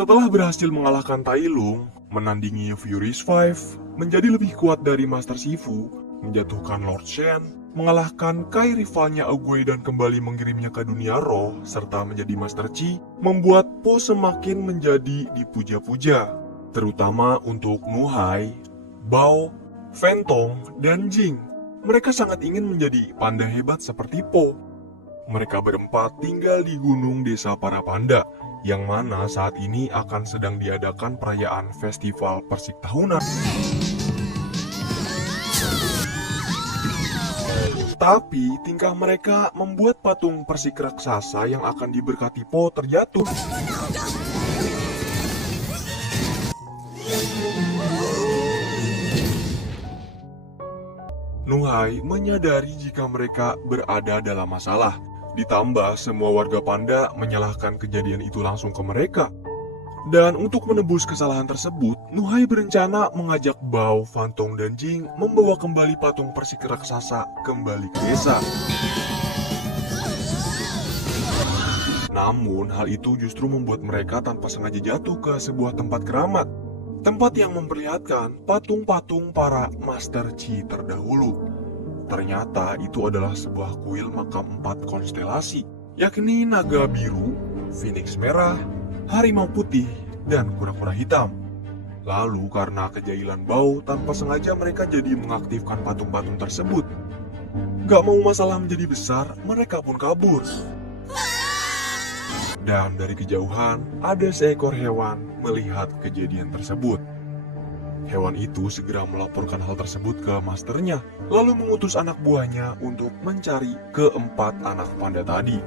Setelah berhasil mengalahkan Tai Lung, menandingi Furious Five, menjadi lebih kuat dari Master Shifu, menjatuhkan Lord Shen, mengalahkan Kai rivalnya Oogway dan kembali mengirimnya ke dunia roh, serta menjadi Master Chi, membuat Po semakin menjadi dipuja-puja, terutama untuk Nuhai, Bao, Fentong, dan Jing. Mereka sangat ingin menjadi panda hebat seperti Po. Mereka berempat tinggal di gunung desa para panda, yang mana saat ini akan sedang diadakan perayaan festival persik tahunan. Tapi tingkah mereka membuat patung persik raksasa yang akan diberkati Po terjatuh. Nuhai menyadari jika mereka berada dalam masalah. Ditambah semua warga panda menyalahkan kejadian itu langsung ke mereka. Dan untuk menebus kesalahan tersebut, Nuhai berencana mengajak Bao, Fantong, dan Jing membawa kembali patung persik raksasa kembali ke desa. Namun, hal itu justru membuat mereka tanpa sengaja jatuh ke sebuah tempat keramat. Tempat yang memperlihatkan patung-patung para Master Chi terdahulu. Ternyata itu adalah sebuah kuil makam 4 konstelasi, yakni naga biru, phoenix merah, harimau putih, dan kura-kura hitam. Lalu karena kejailan Bao, tanpa sengaja mereka jadi mengaktifkan patung-patung tersebut. Gak mau masalah menjadi besar, mereka pun kabur. Dan dari kejauhan, ada seekor hewan melihat kejadian tersebut. Hewan itu segera melaporkan hal tersebut ke masternya, lalu mengutus anak buahnya untuk mencari keempat anak panda tadi.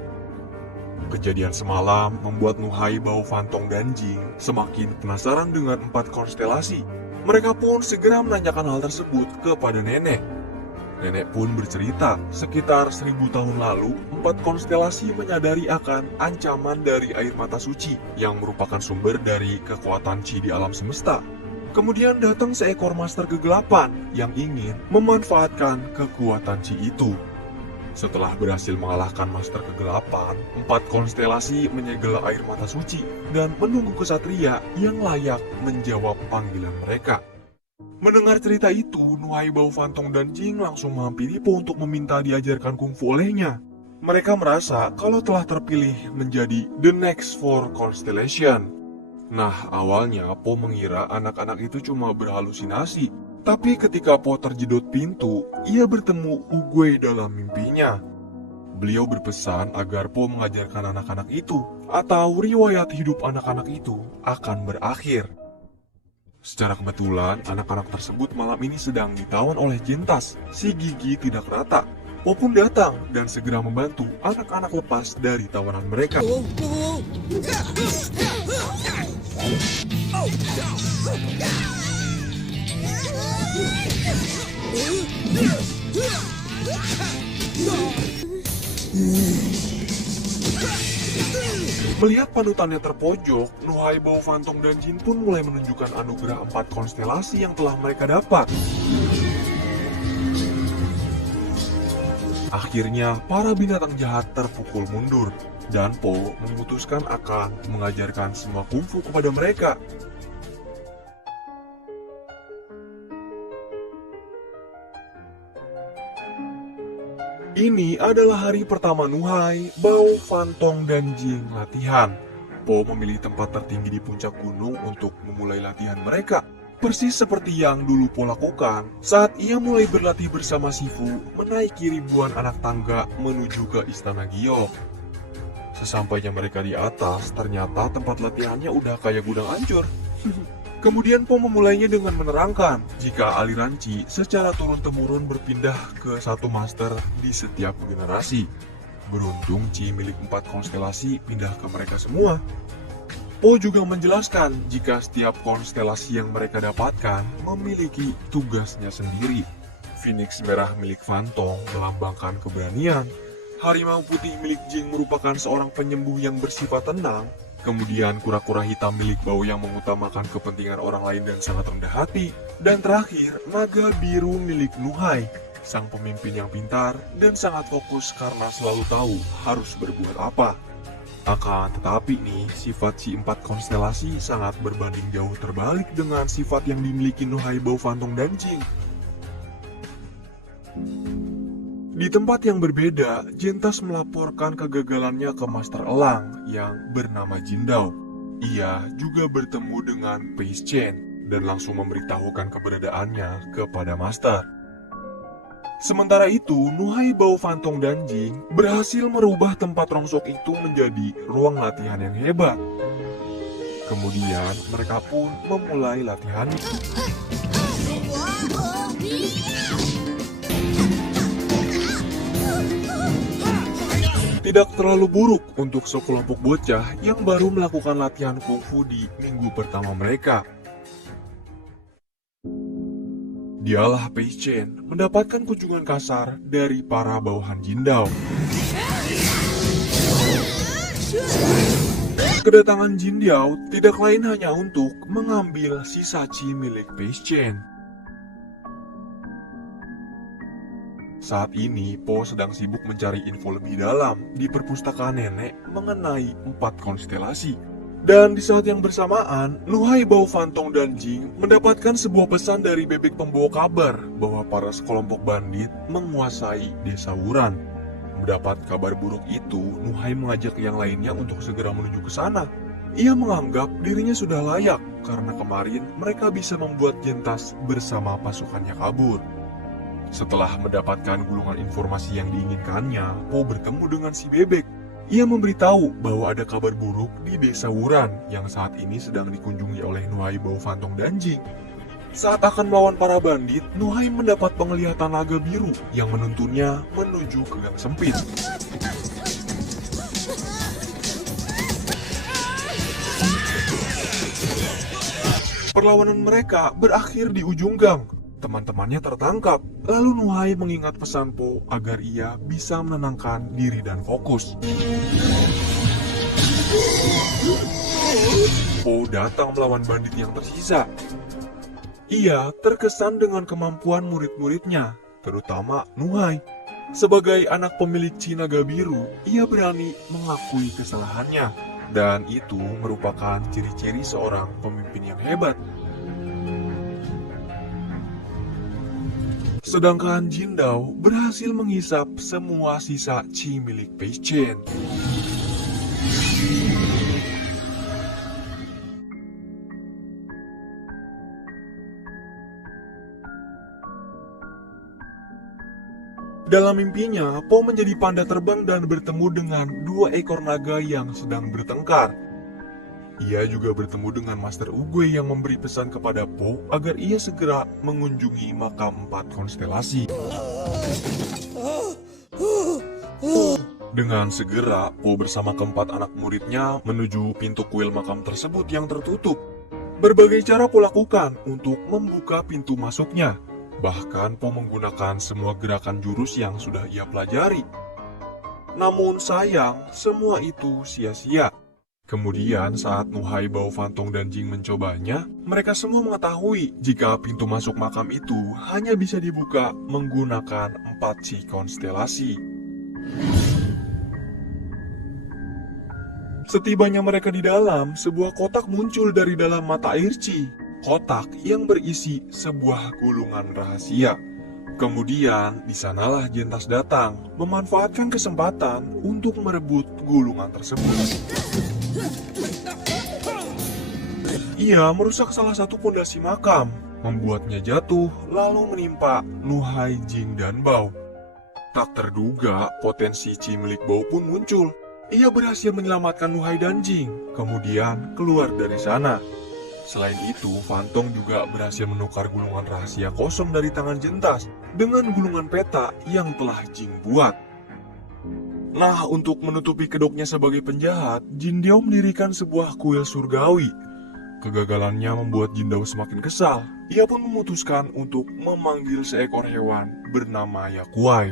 Kejadian semalam membuat Nuhai, Bao, Fantong, dan Jing semakin penasaran dengan 4 konstelasi. Mereka pun segera menanyakan hal tersebut kepada nenek. Nenek pun bercerita, sekitar 1000 tahun lalu, 4 konstelasi menyadari akan ancaman dari air mata suci yang merupakan sumber dari kekuatan Chi di alam semesta. Kemudian datang seekor master kegelapan yang ingin memanfaatkan kekuatan Chi itu. Setelah berhasil mengalahkan master kegelapan, 4 konstelasi menyegel air mata suci dan menunggu kesatria yang layak menjawab panggilan mereka. Mendengar cerita itu, Nuhai, Bao, Fantong, dan Jing langsung menghampiri Po untuk meminta diajarkan kungfu olehnya. Mereka merasa kalau telah terpilih menjadi the next 4 constellation. Nah, awalnya Po mengira anak-anak itu cuma berhalusinasi. Tapi ketika Po terjedot pintu, ia bertemu Oogway dalam mimpinya. Beliau berpesan agar Po mengajarkan anak-anak itu, atau riwayat hidup anak-anak itu akan berakhir. Secara kebetulan, anak-anak tersebut malam ini sedang ditawan oleh Jentas, si gigi tidak rata. Po pun datang dan segera membantu anak-anak lepas dari tawanan mereka. Melihat panutannya terpojok, Nuhai, Bao, Fantong, dan Jin pun mulai menunjukkan anugerah 4 konstelasi yang telah mereka dapat. Akhirnya, para binatang jahat terpukul mundur, dan Po memutuskan akan mengajarkan semua kungfu kepada mereka. Ini adalah hari pertama Nuhai, Bao, Fantong, dan Jing latihan. Po memilih tempat tertinggi di puncak gunung untuk memulai latihan mereka. Persis seperti yang dulu Po lakukan saat ia mulai berlatih bersama Shifu menaiki ribuan anak tangga menuju ke Istana Giok. Sesampainya mereka di atas, ternyata tempat latihannya udah kayak gudang hancur. Kemudian Po memulainya dengan menerangkan jika aliran Chi secara turun-temurun berpindah ke satu master di setiap generasi. Beruntung Chi milik 4 konstelasi pindah ke mereka semua. Po juga menjelaskan jika setiap konstelasi yang mereka dapatkan memiliki tugasnya sendiri. Phoenix merah milik Fantong melambangkan keberanian. Harimau putih milik Jing merupakan seorang penyembuh yang bersifat tenang. Kemudian kura-kura hitam milik Bao yang mengutamakan kepentingan orang lain dan sangat rendah hati. Dan terakhir, naga biru milik Nuhai, sang pemimpin yang pintar dan sangat fokus karena selalu tahu harus berbuat apa. Akan tetapi nih, sifat si 4 konstelasi sangat berbanding jauh terbalik dengan sifat yang dimiliki Nuhaibao, Fantong, dan Jing. Di tempat yang berbeda, Jentas melaporkan kegagalannya ke Master Elang yang bernama Jindao. Ia juga bertemu dengan Pace Chen dan langsung memberitahukan keberadaannya kepada Master. Sementara itu, Nuhaibao, Fantong, dan Jing berhasil merubah tempat rongsok itu menjadi ruang latihan yang hebat. Kemudian, mereka pun memulai latihan. Tidak terlalu buruk untuk sekelompok bocah yang baru melakukan latihan kungfu di minggu pertama mereka. Dialah Pace Chen mendapatkan kunjungan kasar dari para bawahan Jindao. Kedatangan Jindao tidak lain hanya untuk mengambil sisa chi milik Pace Chen. Saat ini, Po sedang sibuk mencari info lebih dalam di perpustakaan nenek mengenai 4 konstelasi. Dan di saat yang bersamaan, Nuhaibao, Fantong, dan Jing mendapatkan sebuah pesan dari bebek pembawa kabar bahwa para sekelompok bandit menguasai desa Wuran. Mendapat kabar buruk itu, Nuhai mengajak yang lainnya untuk segera menuju ke sana. Ia menganggap dirinya sudah layak karena kemarin mereka bisa membuat Jentas bersama pasukannya kabur. Setelah mendapatkan gulungan informasi yang diinginkannya, Po bertemu dengan si bebek. Ia memberitahu bahwa ada kabar buruk di desa Wuran yang saat ini sedang dikunjungi oleh Nuhaibao, Fantong, dan Jing. Saat akan melawan para bandit, Nuhai mendapat penglihatan naga biru yang menuntunnya menuju ke gang sempit. Perlawanan mereka berakhir di ujung gang. Teman-temannya tertangkap, lalu Nuhai mengingat pesan Po agar ia bisa menenangkan diri dan fokus. Po datang melawan bandit yang tersisa. Ia terkesan dengan kemampuan murid-muridnya, terutama Nuhai. Sebagai anak pemilik chi naga biru, ia berani mengakui kesalahannya, dan itu merupakan ciri-ciri seorang pemimpin yang hebat. Sedangkan Jindao berhasil menghisap semua sisa chi milik Pace Chen. Dalam mimpinya, Po menjadi panda terbang dan bertemu dengan 2 ekor naga yang sedang bertengkar. Ia juga bertemu dengan Master Ugwe yang memberi pesan kepada Po agar ia segera mengunjungi makam 4 konstelasi. Dengan segera, Po bersama keempat anak muridnya menuju pintu kuil makam tersebut yang tertutup. Berbagai cara Po lakukan untuk membuka pintu masuknya. Bahkan Po menggunakan semua gerakan jurus yang sudah ia pelajari. Namun sayang, semua itu sia-sia. Kemudian saat Nuhaibao, Fantong, dan Jing mencobanya, mereka semua mengetahui jika pintu masuk makam itu hanya bisa dibuka menggunakan 4 chi konstelasi. Setibanya mereka di dalam, sebuah kotak muncul dari dalam mata air chi. Kotak yang berisi sebuah gulungan rahasia. Kemudian, di sanalah Jentas datang, memanfaatkan kesempatan untuk merebut gulungan tersebut. Ia merusak salah satu pondasi makam, membuatnya jatuh lalu menimpa Nuhai, Jing, dan Bao. Tak terduga, potensi chi milik Bao pun muncul. Ia berhasil menyelamatkan Nuhai dan Jing, kemudian keluar dari sana. Selain itu, Fantong juga berhasil menukar gulungan rahasia kosong dari tangan Jentas dengan gulungan peta yang telah Jing buat. Nah, untuk menutupi kedoknya sebagai penjahat, Jindao mendirikan sebuah kuil surgawi. Kegagalannya membuat Jindao semakin kesal. Ia pun memutuskan untuk memanggil seekor hewan bernama Yakuai.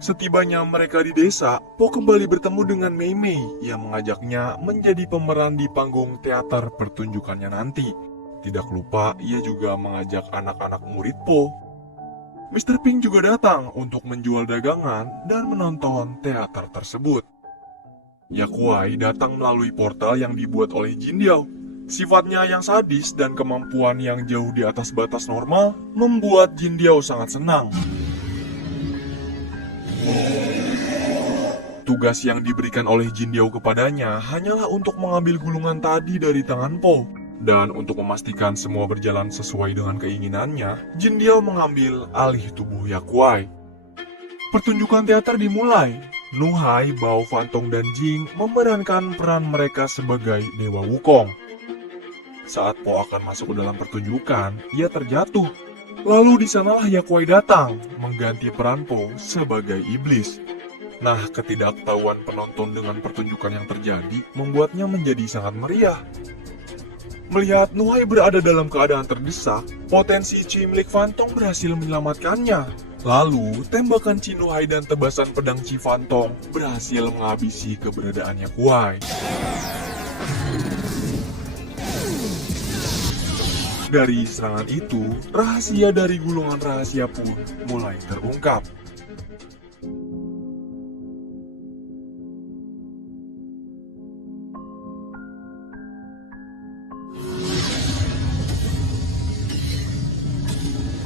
Setibanya mereka di desa, Po kembali bertemu dengan Mei Mei yang mengajaknya menjadi pemeran di panggung teater pertunjukannya nanti. Tidak lupa, ia juga mengajak anak-anak murid Po. Mr. Pink juga datang untuk menjual dagangan dan menonton teater tersebut. Yakuai datang melalui portal yang dibuat oleh Jin Diao. Sifatnya yang sadis dan kemampuan yang jauh di atas batas normal membuat Jin Diao sangat senang. Tugas yang diberikan oleh Jin Diao kepadanya hanyalah untuk mengambil gulungan tadi dari tangan Po. Dan untuk memastikan semua berjalan sesuai dengan keinginannya, Jin Diao mengambil alih tubuh Yakuai. Pertunjukan teater dimulai. Nuhai, Bao, Fantong, dan Jing memerankan peran mereka sebagai Dewa Wukong. Saat Po akan masuk ke dalam pertunjukan, ia terjatuh. Lalu di sanalah Yakuai datang, mengganti peran Po sebagai iblis. Nah, ketidaktahuan penonton dengan pertunjukan yang terjadi membuatnya menjadi sangat meriah. Melihat Nuhai berada dalam keadaan terdesak, potensi Chi milik Fantong berhasil menyelamatkannya. Lalu, tembakan Chi Nuhai dan tebasan pedang Chi Fantong berhasil menghabisi keberadaan Yakuai. Dari serangan itu, rahasia dari gulungan rahasia pun mulai terungkap.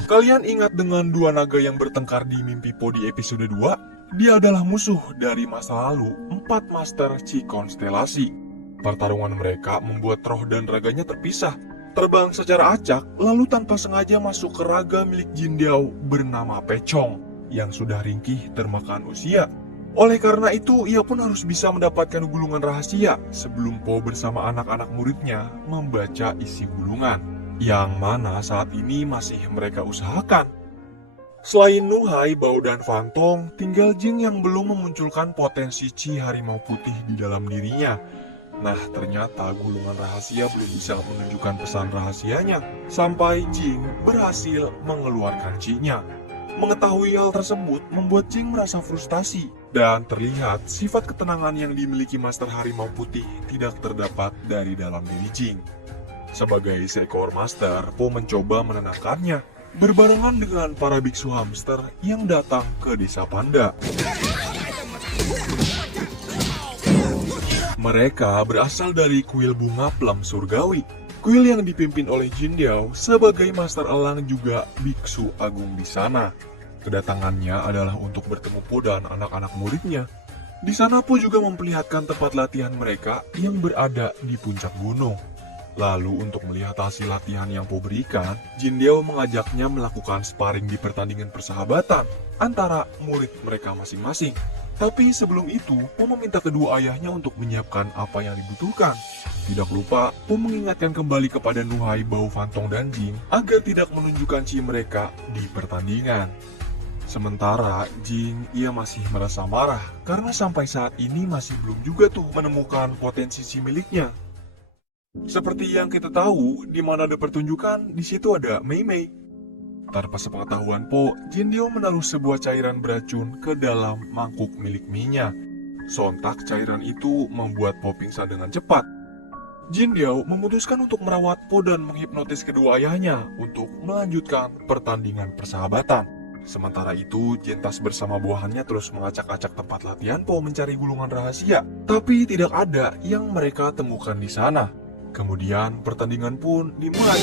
Kalian ingat dengan dua naga yang bertengkar di mimpi Po di episode 2? Dia adalah musuh dari masa lalu, 4 Master Chi Konstelasi. Pertarungan mereka membuat roh dan raganya terpisah, terbang secara acak, lalu tanpa sengaja masuk ke raga milik Jin Diao bernama Pechong, yang sudah ringkih termakan usia. Oleh karena itu, ia pun harus bisa mendapatkan gulungan rahasia sebelum Po bersama anak-anak muridnya membaca isi gulungan, yang mana saat ini masih mereka usahakan. Selain Nuhai, Bao, dan Fantong, tinggal Jing yang belum memunculkan potensi Chi Harimau Putih di dalam dirinya. Nah, ternyata gulungan rahasia belum bisa menunjukkan pesan rahasianya, sampai Jing berhasil mengeluarkan Chi-nya. Mengetahui hal tersebut membuat Jing merasa frustasi, dan terlihat sifat ketenangan yang dimiliki Master Harimau Putih tidak terdapat dari dalam diri Jing. Sebagai seekor master, Po mencoba menenangkannya, berbarengan dengan para biksu hamster yang datang ke desa Panda. Mereka berasal dari kuil bunga plum surgawi, kuil yang dipimpin oleh Jin Diao sebagai master elang juga biksu agung di sana. Kedatangannya adalah untuk bertemu Po dan anak-anak muridnya. Di sana Po juga memperlihatkan tempat latihan mereka yang berada di puncak gunung. Lalu untuk melihat hasil latihan yang Po berikan, Jin Diao mengajaknya melakukan sparring di pertandingan persahabatan antara murid mereka masing-masing. Tapi sebelum itu, Po meminta kedua ayahnya untuk menyiapkan apa yang dibutuhkan. Tidak lupa, Po mengingatkan kembali kepada Nuhai, Bao, Fantong, dan Jing agar tidak menunjukkan Chi mereka di pertandingan. Sementara Jing, ia masih merasa marah karena sampai saat ini masih belum juga tuh menemukan potensi Chi miliknya. Seperti yang kita tahu, di mana ada pertunjukan, di situ ada Mei Mei. Tanpa sepengetahuan Po, Jin Diao menaruh sebuah cairan beracun ke dalam mangkuk milik Mei-nya. Sontak cairan itu membuat Po pingsan dengan cepat. Jin Diao memutuskan untuk merawat Po dan menghipnotis kedua ayahnya untuk melanjutkan pertandingan persahabatan. Sementara itu, Jentas bersama buahannya terus mengacak-acak tempat latihan Po mencari gulungan rahasia, tapi tidak ada yang mereka temukan di sana. Kemudian pertandingan pun dimulai.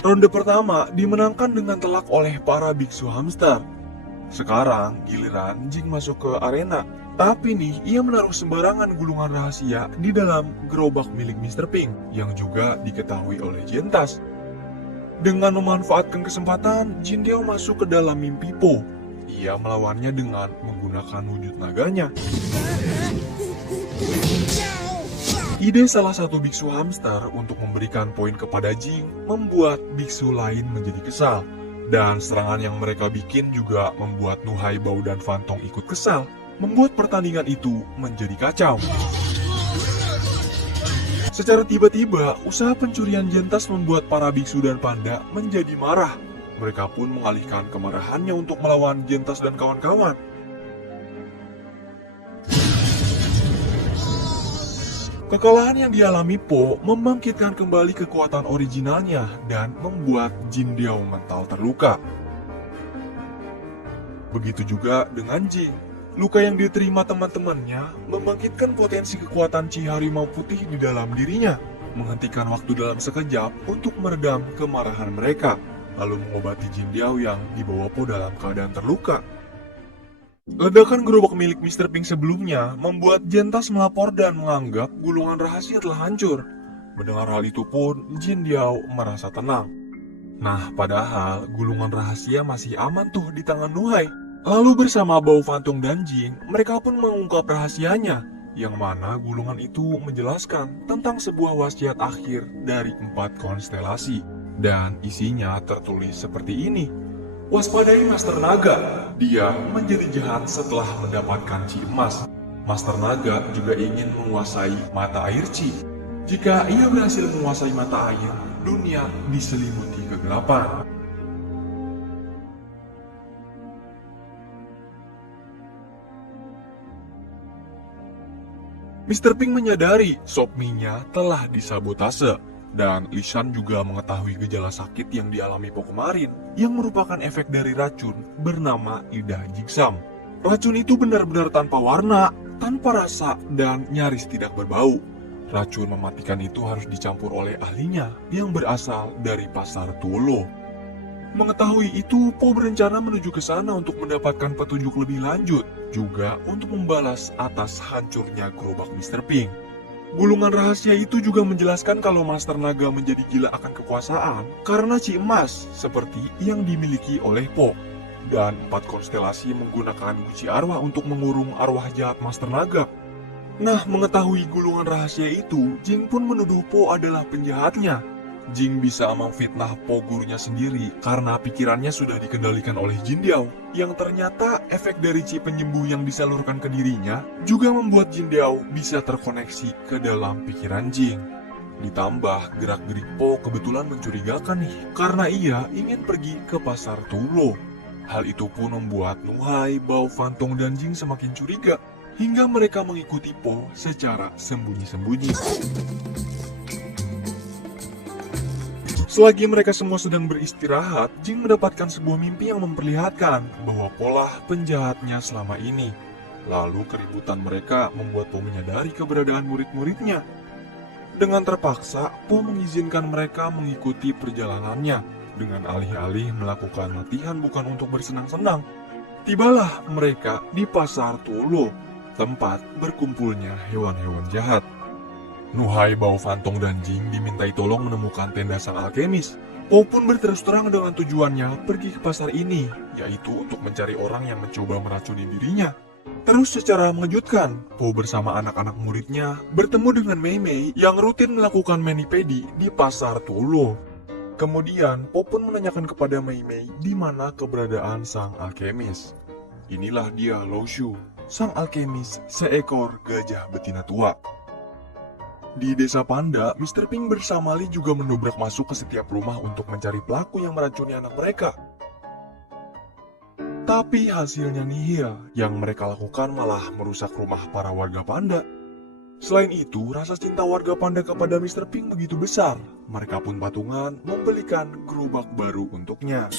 Ronde pertama dimenangkan dengan telak oleh para biksu hamster. Sekarang giliran Jing masuk ke arena. Tapi nih, ia menaruh sembarangan gulungan rahasia di dalam gerobak milik Mr. Pink yang juga diketahui oleh Jentas. Dengan memanfaatkan kesempatan, Jin Diao masuk ke dalam mimpi Po. Ia melawannya dengan menggunakan wujud naganya. Ide salah satu biksu hamster untuk memberikan poin kepada Jing membuat biksu lain menjadi kesal. Dan serangan yang mereka bikin juga membuat Nuhai, Bao, dan Fantong ikut kesal, membuat pertandingan itu menjadi kacau. Secara tiba-tiba, usaha pencurian Jentas membuat para biksu dan panda menjadi marah. Mereka pun mengalihkan kemarahannya untuk melawan Jentas dan kawan-kawan. Kekalahan yang dialami Po membangkitkan kembali kekuatan originalnya dan membuat Jin Diao mental terluka. Begitu juga dengan Jing. Luka yang diterima teman-temannya membangkitkan potensi kekuatan Chi Harimau Putih di dalam dirinya, menghentikan waktu dalam sekejap untuk meredam kemarahan mereka, lalu mengobati Jin Diao yang dibawa Po dalam keadaan terluka. Ledakan gerobak milik Mr. Pink sebelumnya membuat Jentas melapor dan menganggap gulungan rahasia telah hancur. Mendengar hal itu pun, Jin Diao merasa tenang. Nah, padahal gulungan rahasia masih aman tuh di tangan Nuhai. Lalu bersama Bao Fantung dan Jing, mereka pun mengungkap rahasianya, yang mana gulungan itu menjelaskan tentang sebuah wasiat akhir dari 4 konstelasi. Dan isinya tertulis seperti ini. Waspadai Master Naga, dia menjadi jahat setelah mendapatkan Chi Emas. Master Naga juga ingin menguasai mata air Chi. Jika ia berhasil menguasai mata air, dunia diselimuti kegelapan. Mr. Pink menyadari Sop Mi-nya telah disabotase, dan Lishan juga mengetahui gejala sakit yang dialami Po kemarin, yang merupakan efek dari racun bernama lidah jigsam. Racun itu benar-benar tanpa warna, tanpa rasa, dan nyaris tidak berbau. Racun mematikan itu harus dicampur oleh ahlinya yang berasal dari pasar Tulo. Mengetahui itu, Po berencana menuju ke sana untuk mendapatkan petunjuk lebih lanjut, juga untuk membalas atas hancurnya gerobak Mr. Pink. Gulungan rahasia itu juga menjelaskan kalau Master Naga menjadi gila akan kekuasaan karena Chi Emas seperti yang dimiliki oleh Po. Dan 4 konstelasi menggunakan guci arwah untuk mengurung arwah jahat Master Naga. Nah, mengetahui gulungan rahasia itu, Jing pun menuduh Po adalah penjahatnya. Jing bisa memfitnah Po gurunya sendiri karena pikirannya sudah dikendalikan oleh Jin Diao, yang ternyata efek dari Chi penyembuh yang disalurkan ke dirinya juga membuat Jin Diao bisa terkoneksi ke dalam pikiran Jing. Ditambah gerak-gerik Po kebetulan mencurigakan nih, karena ia ingin pergi ke pasar Tulo. Hal itu pun membuat Nuhai, Bao Fantung, dan Jing semakin curiga, hingga mereka mengikuti Po secara sembunyi-sembunyi. Selagi mereka semua sedang beristirahat, Jing mendapatkan sebuah mimpi yang memperlihatkan bahwa Po lah penjahatnya selama ini. Lalu keributan mereka membuat Po menyadari keberadaan murid-muridnya. Dengan terpaksa, Po mengizinkan mereka mengikuti perjalanannya dengan alih-alih melakukan latihan bukan untuk bersenang-senang. Tibalah mereka di pasar Tulo, tempat berkumpulnya hewan-hewan jahat. Nuhai, Bao Fantung, dan Jing dimintai tolong menemukan tenda sang alkemis. Po pun berterus terang dengan tujuannya pergi ke pasar ini, yaitu untuk mencari orang yang mencoba meracuni dirinya. Terus secara mengejutkan, Po bersama anak-anak muridnya bertemu dengan Mei Mei yang rutin melakukan mani-pedi di pasar Tulo. Kemudian, Po pun menanyakan kepada Mei Mei di mana keberadaan sang alkemis. Inilah dia Lo Shu, sang alkemis seekor gajah betina tua. Di desa Panda, Mr. Pink bersama Lee juga mendobrak masuk ke setiap rumah untuk mencari pelaku yang meracuni anak mereka. Tapi hasilnya nihil, yang mereka lakukan malah merusak rumah para warga Panda. Selain itu, rasa cinta warga Panda kepada Mr. Pink begitu besar, mereka pun patungan membelikan gerobak baru untuknya.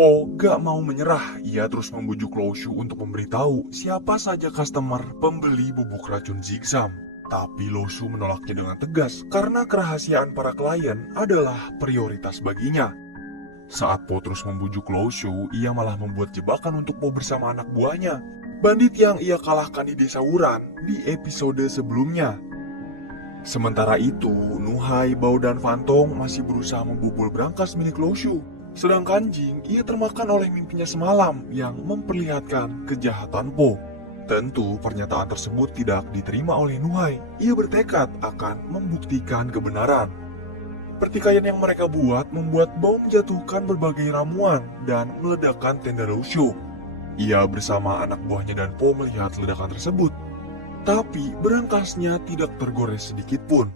Po gak mau menyerah, ia terus membujuk Lo Shu untuk memberitahu siapa saja customer pembeli bubuk racun Jigsam. Tapi Lo Shu menolaknya dengan tegas karena kerahasiaan para klien adalah prioritas baginya. Saat Po terus membujuk Lo Shu, ia malah membuat jebakan untuk Po bersama anak buahnya, bandit yang ia kalahkan di desa Wuran di episode sebelumnya. Sementara itu, Nuhai, Bao, dan Fantong masih berusaha membobol brankas milik Lo Shu. Sedangkan Jing, ia termakan oleh mimpinya semalam yang memperlihatkan kejahatan Po. Tentu pernyataan tersebut tidak diterima oleh Nuhai. Ia bertekad akan membuktikan kebenaran. Pertikaian yang mereka buat membuat Bao menjatuhkan berbagai ramuan dan meledakkan tenda Lo Shu. Ia bersama anak buahnya dan Po melihat ledakan tersebut. Tapi berangkasnya tidak tergores sedikit pun.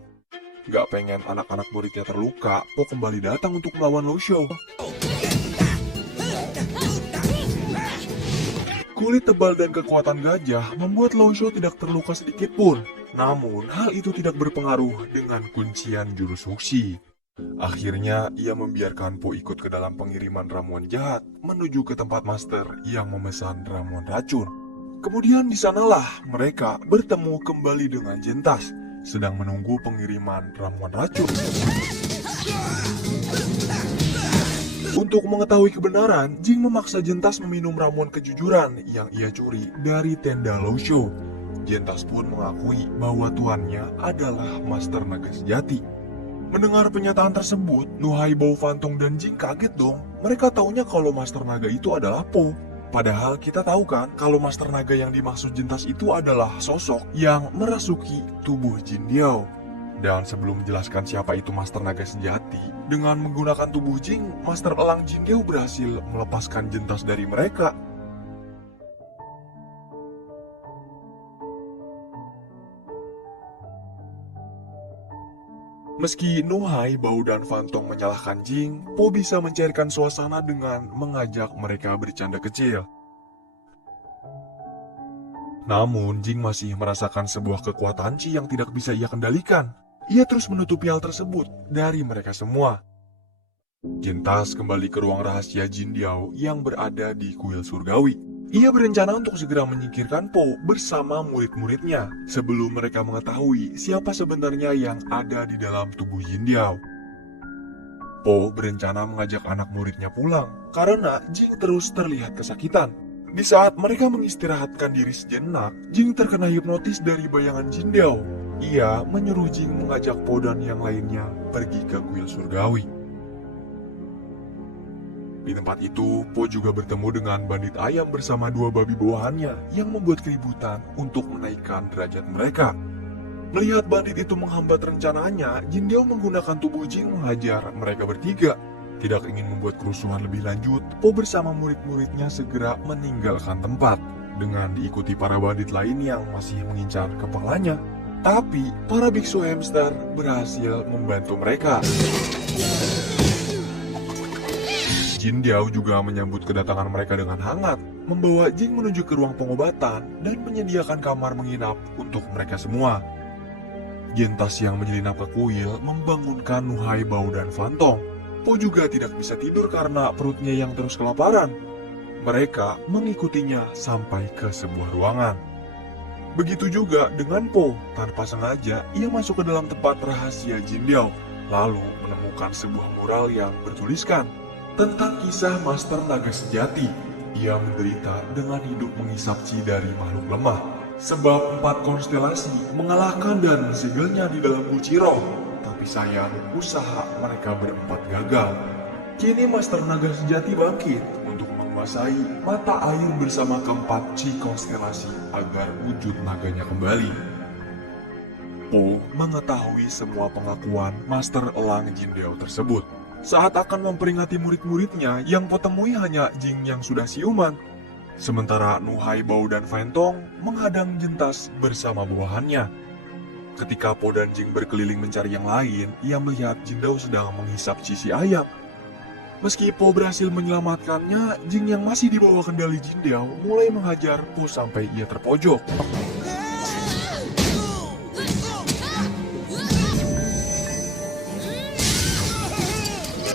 Gak pengen anak-anak muridnya terluka, Po kembali datang untuk melawan Lo Shu. Kulit tebal dan kekuatan gajah membuat Lao Shu tidak terluka sedikit pun. Namun, hal itu tidak berpengaruh dengan kuncian jurus Huxi. Akhirnya, ia membiarkan Po ikut ke dalam pengiriman ramuan jahat menuju ke tempat master yang memesan ramuan racun. Kemudian di sanalah mereka bertemu kembali dengan Jentas, sedang menunggu pengiriman ramuan racun. Untuk mengetahui kebenaran, Jing memaksa Jentas meminum ramuan kejujuran yang ia curi dari tenda Lao Shu. Jentas pun mengakui bahwa tuannya adalah Master Naga sejati. Mendengar pernyataan tersebut, Nuhai, Bao, Fantong, dan Jing kaget dong. Mereka taunya kalau Master Naga itu adalah Po. Padahal kita tahu kan kalau Master Naga yang dimaksud Jentas itu adalah sosok yang merasuki tubuh Jin Diao. Dan sebelum menjelaskan siapa itu Master Naga sejati, dengan menggunakan tubuh Jing, Master Elang Jin Diao berhasil melepaskan Jentas dari mereka. Meski Nuhai, Bao, dan Fantong menyalahkan Jing, Po bisa mencairkan suasana dengan mengajak mereka bercanda kecil. Namun, Jing masih merasakan sebuah kekuatan Qi yang tidak bisa ia kendalikan. Ia terus menutupi hal tersebut dari mereka semua. Jentas kembali ke ruang rahasia Jin Diao yang berada di kuil surgawi. Ia berencana untuk segera menyingkirkan Po bersama murid-muridnya sebelum mereka mengetahui siapa sebenarnya yang ada di dalam tubuh Jin Diao. Po berencana mengajak anak muridnya pulang karena Jing terus terlihat kesakitan. Di saat mereka mengistirahatkan diri sejenak, Jing terkena hipnotis dari bayangan Jin Diao. Ia menyuruh Jing mengajak Po dan yang lainnya pergi ke kuil surgawi. Di tempat itu, Po juga bertemu dengan bandit ayam bersama dua babi bawahannya yang membuat keributan untuk menaikkan derajat mereka. Melihat bandit itu menghambat rencananya, Jin Diao menggunakan tubuh Jing menghajar mereka bertiga. Tidak ingin membuat kerusuhan lebih lanjut, Po bersama murid-muridnya segera meninggalkan tempat dengan diikuti para bandit lain yang masih mengincar kepalanya. Tapi, para biksu hamster berhasil membantu mereka. Jin Diao juga menyambut kedatangan mereka dengan hangat, membawa Jing menuju ke ruang pengobatan dan menyediakan kamar menginap untuk mereka semua. Jentas yang menyelinap ke kuil membangunkan Nuhai, Bao, dan Fantong. Po juga tidak bisa tidur karena perutnya yang terus kelaparan. Mereka mengikutinya sampai ke sebuah ruangan. Begitu juga dengan Po, tanpa sengaja ia masuk ke dalam tempat rahasia Jin Diao, lalu menemukan sebuah mural yang bertuliskan tentang kisah Master Naga sejati. Ia menderita dengan hidup menghisap Qi dari makhluk lemah, sebab 4 konstelasi mengalahkan dan mensegelnya di dalam Buciro. Tapi sayang, usaha mereka berempat gagal. Kini Master Naga sejati bangkit untuk menguasai mata air bersama keempat Qi konstelasi agar wujud naganya kembali. Po mengetahui semua pengakuan Master Elang Jin Diao tersebut. Saat akan memperingati murid-muridnya, yang Po temui hanya Jing yang sudah siuman. Sementara Nuhai, Bao, dan Fantong menghadang Jentas bersama bawahannya. Ketika Po dan Jing berkeliling mencari yang lain, ia melihat Jin Diao sedang menghisap Qi ayam. Meski Po berhasil menyelamatkannya, Jing yang masih di bawah kendali Jin Diao mulai menghajar Po sampai ia terpojok.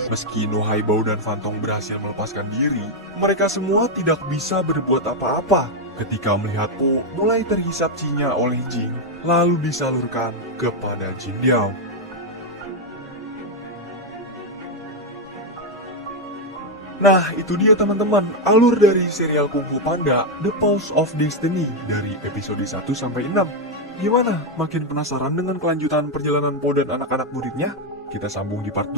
Meski Nuhai, Bao, dan Fantong berhasil melepaskan diri, mereka semua tidak bisa berbuat apa-apa ketika melihat Po mulai terhisap Qi-nya oleh Jing, lalu disalurkan kepada Jin Diao. Nah, itu dia teman-teman, alur dari serial Kung Fu Panda, The Pulse of Destiny dari episode 1 sampai 6. Gimana? Makin penasaran dengan kelanjutan perjalanan Po dan anak-anak muridnya? Kita sambung di part 2.